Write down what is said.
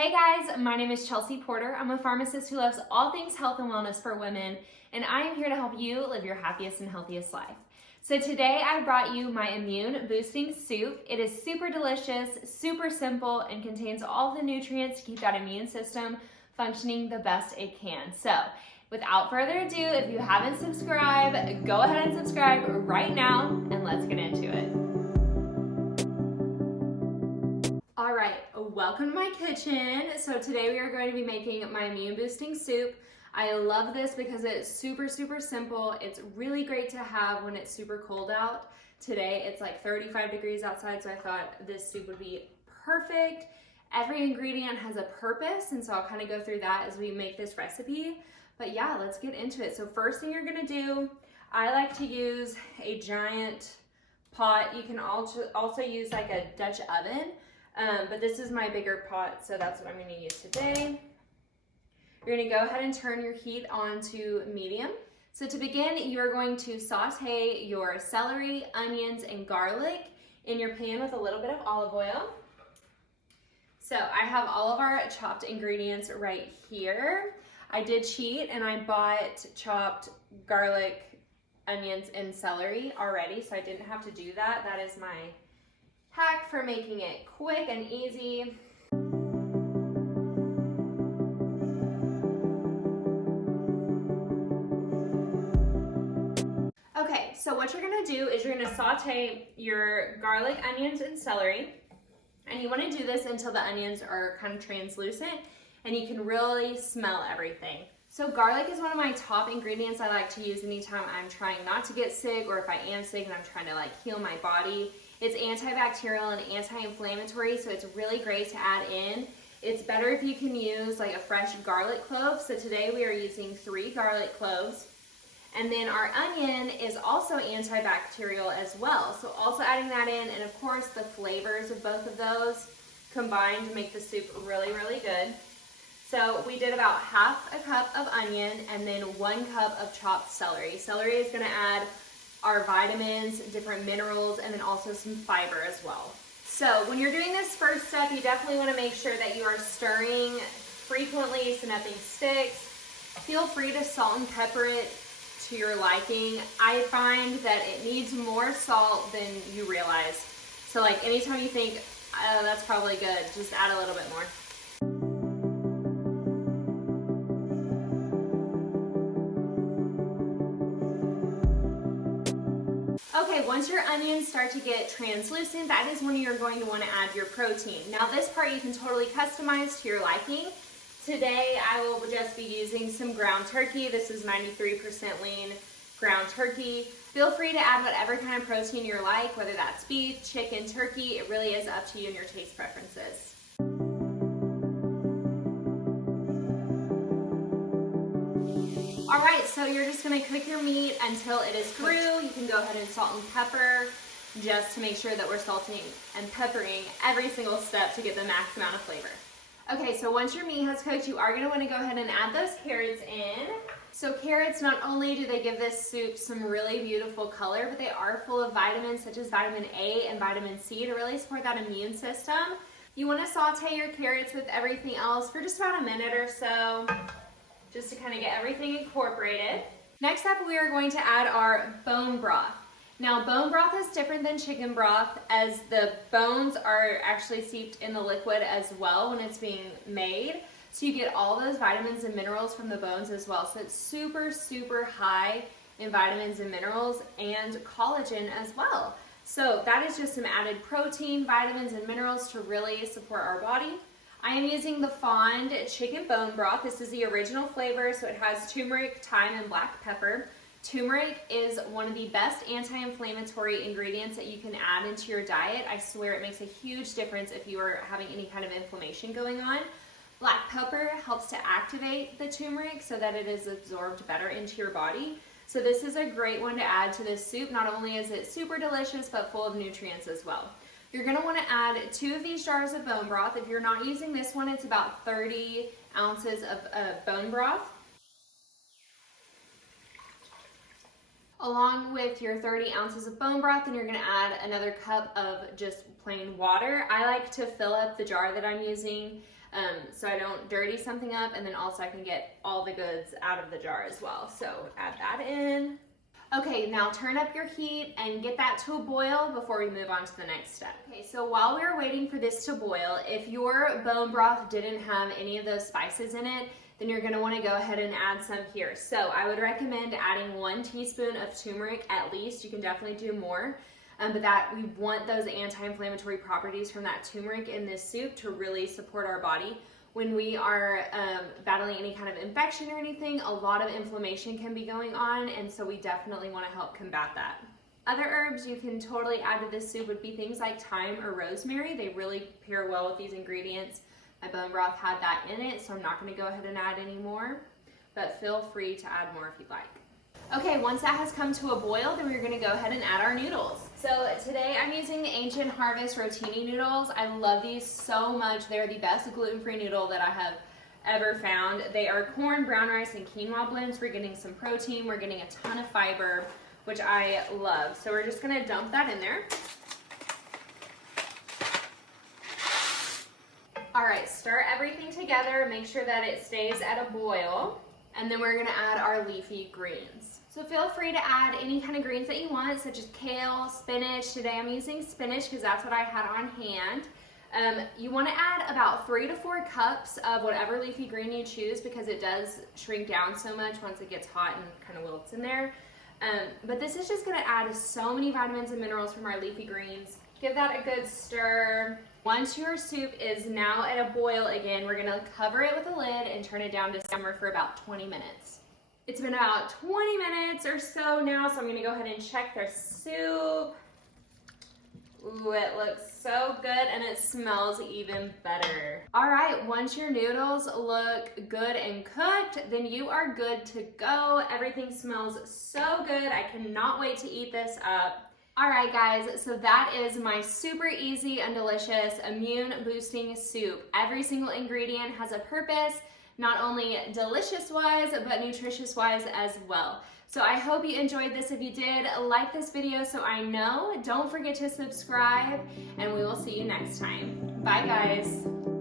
Hey guys, my name is Chelsea Porter. I'm a pharmacist who loves all things health and wellness for women, and I am here to help you live your happiest and healthiest life. So today I brought you my immune boosting soup. It is super delicious, super simple, and contains all the nutrients to keep that immune system functioning the best it can. So without further ado, if you haven't subscribed, go ahead and subscribe right now, and let's get into it. All right, welcome to my kitchen. So today we are going to be making my immune boosting soup. I love this because it's super simple. It's really great to have when it's super cold out. Today it's like 35 degrees outside, so I thought this soup would be perfect. Every ingredient has a purpose, and so I'll kind of go through that as we make this recipe. But yeah, let's get into it. So first thing you're gonna do, I like to use a giant pot. You can also use like a Dutch oven. But this is my bigger pot, so that's what I'm going to use today. You're going to go ahead and turn your heat on to medium. So to begin, you're going to saute your celery, onions, and garlic in your pan with a little bit of olive oil. So I have all of our chopped ingredients right here. I did cheat and I bought chopped garlic, onions, and celery already, so I didn't have to do that. That is my hack for making it quick and easy. Okay, so what you're gonna do is you're gonna saute your garlic, onions, and celery. And you wanna do this until the onions are kind of translucent and you can really smell everything. So garlic is one of my top ingredients I like to use anytime I'm trying not to get sick, or if I am sick and I'm trying to like heal my body. It's antibacterial and anti-inflammatory, so it's really great to add in. It's better if you can use like a fresh garlic clove. So today we are using 3 garlic cloves. And then our onion is also antibacterial as well. So also adding that in, and of course the flavors of both of those combined to make the soup really good. So we did about half a cup of onion and then 1 cup of chopped celery. Celery is gonna add our vitamins, different minerals, and then also some fiber as well. So when you're doing this first step, you definitely wanna make sure that you are stirring frequently so nothing sticks. Feel free to salt and pepper it to your liking. I find that it needs more salt than you realize. So like anytime you think, oh, that's probably good, just add a little bit more. Okay, once your onions start to get translucent, that is when you're going to want to add your protein. Now this part you can totally customize to your liking. Today I will just be using some ground turkey. This is 93% lean ground turkey. Feel free to add whatever kind of protein you like, whether that's beef, chicken, turkey. It really is up to you and your taste preferences. All right, so you're just gonna cook your meat until it is through. You can go ahead and salt and pepper just to make sure that we're salting and peppering every single step to get the max amount of flavor. Okay, so once your meat has cooked, you are gonna wanna go ahead and add those carrots in. So carrots, not only do they give this soup some really beautiful color, but they are full of vitamins such as vitamin A and vitamin C to really support that immune system. You wanna saute your carrots with everything else for just about a minute or so, just to kind of get everything incorporated. Next up, we are going to add our bone broth. Now, bone broth is different than chicken broth, as the bones are actually steeped in the liquid as well when it's being made. So you get all those vitamins and minerals from the bones as well. So it's super high in vitamins and minerals and collagen as well. So that is just some added protein, vitamins, and minerals to really support our body. I am using the Fond chicken bone broth. This is the original flavor, so it has turmeric, thyme, and black pepper. Turmeric is one of the best anti-inflammatory ingredients that you can add into your diet. I swear it makes a huge difference if you are having any kind of inflammation going on. Black pepper helps to activate the turmeric so that it is absorbed better into your body. So this is a great one to add to this soup. Not only is it super delicious, but full of nutrients as well. You're gonna wanna add 2 of these jars of bone broth. If you're not using this one, it's about 30 ounces of bone broth. Along with your 30 ounces of bone broth, and you're gonna add another cup of just plain water. I like to fill up the jar that I'm using so I don't dirty something up, and then also I can get all the goods out of the jar as well. So add that in. Okay, now turn up your heat and get that to a boil before we move on to the next step. Okay, so while we're waiting for this to boil, if your bone broth didn't have any of those spices in it, then you're gonna wanna go ahead and add some here. So I would recommend adding 1 teaspoon of turmeric at least. You can definitely do more, but that we want those anti-inflammatory properties from that turmeric in this soup to really support our body. When we are battling any kind of infection or anything, a lot of inflammation can be going on, and so we definitely want to help combat that. Other herbs you can totally add to this soup would be things like thyme or rosemary. They really pair well with these ingredients. My bone broth had that in it, so I'm not going to go ahead and add any more, but feel free to add more if you'd like. Okay, once that has come to a boil, then we're gonna go ahead and add our noodles. So today I'm using the Ancient Harvest Rotini noodles. I love these so much. They're the best gluten-free noodle that I have ever found. They are corn, brown rice, and quinoa blends. We're getting some protein, we're getting a ton of fiber, which I love. So we're just gonna dump that in there. All right, stir everything together, make sure that it stays at a boil, and then we're gonna add our leafy greens. So feel free to add any kind of greens that you want, such as kale, spinach. Today I'm using spinach because that's what I had on hand. You want to add about 3 to 4 cups of whatever leafy green you choose because it does shrink down so much once it gets hot and kind of wilts in there. But this is just going to add so many vitamins and minerals from our leafy greens. Give that a good stir. Once your soup is now at a boil again, we're going to cover it with a lid and turn it down to simmer for about 20 minutes. It's been about 20 minutes or so now, so I'm gonna go ahead and check their soup. Ooh, it looks so good and it smells even better. All right, once your noodles look good and cooked, then you are good to go. Everything smells so good. I cannot wait to eat this up. All right, guys, so that is my super easy and delicious immune boosting soup. Every single ingredient has a purpose, not only delicious-wise, but nutritious-wise as well. So I hope you enjoyed this. If you did, like this video so I know. Don't forget to subscribe, and we will see you next time. Bye, guys.